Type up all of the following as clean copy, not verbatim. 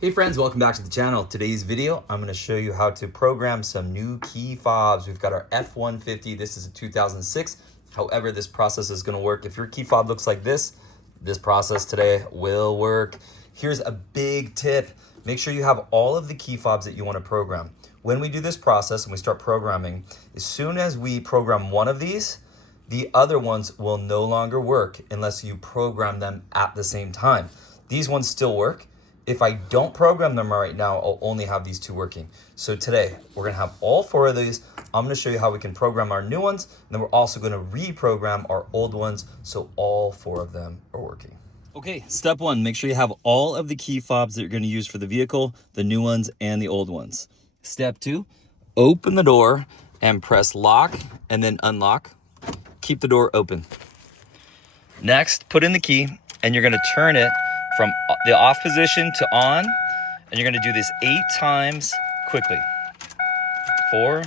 Hey friends, welcome back to the channel. Today's video, I'm going to show you how to program some new key fobs. We've got our F150. This is a 2006. However, this process is going to work. If your key fob looks like this process today will work. Here's a big tip. Make sure you have all of the key fobs that you want to program. When we do this process and we start programming, as soon as we program one of these, the other ones will no longer work unless you program them at the same time. These ones still work. If I don't program them right now, I'll only have these two working. So today, we're gonna have all four of these. I'm gonna show you how we can program our new ones, and then we're also gonna reprogram our old ones so all four of them are working. Okay, step one, make sure you have all of the key fobs that you're gonna use for the vehicle, the new ones and the old ones. Step two, open the door and press lock and then unlock. Keep the door open. Next, put in the key and you're gonna turn it from the off position to on, and you're gonna do this 8 times quickly. 4,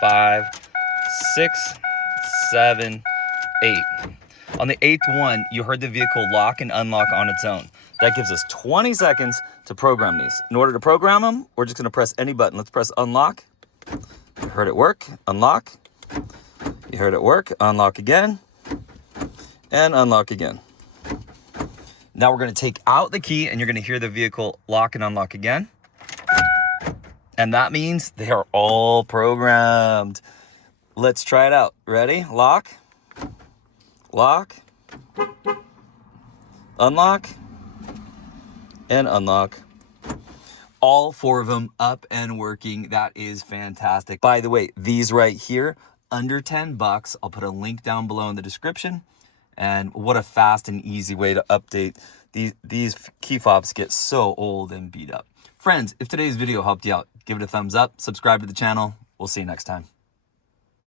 5, 6, 7, 8. On the 8th one, you heard the vehicle lock and unlock on its own. That gives us 20 seconds to program these. In order to program them, we're just gonna press any button. Let's press unlock. You heard it work, unlock. You heard it work, unlock again, and unlock again. Now we're going to take out the key and you're going to hear the vehicle lock and unlock again. And that means they are all programmed. Let's try it out. Ready? Lock, lock, unlock, and unlock. All four of them up and working. That is fantastic. By the way, these right here, under 10 bucks. I'll put a link down below in the description. And what a fast and easy way to update. These key fobs get so old and beat up. Friends, if today's video helped you out, give it a thumbs up, subscribe to the channel. We'll see you next time.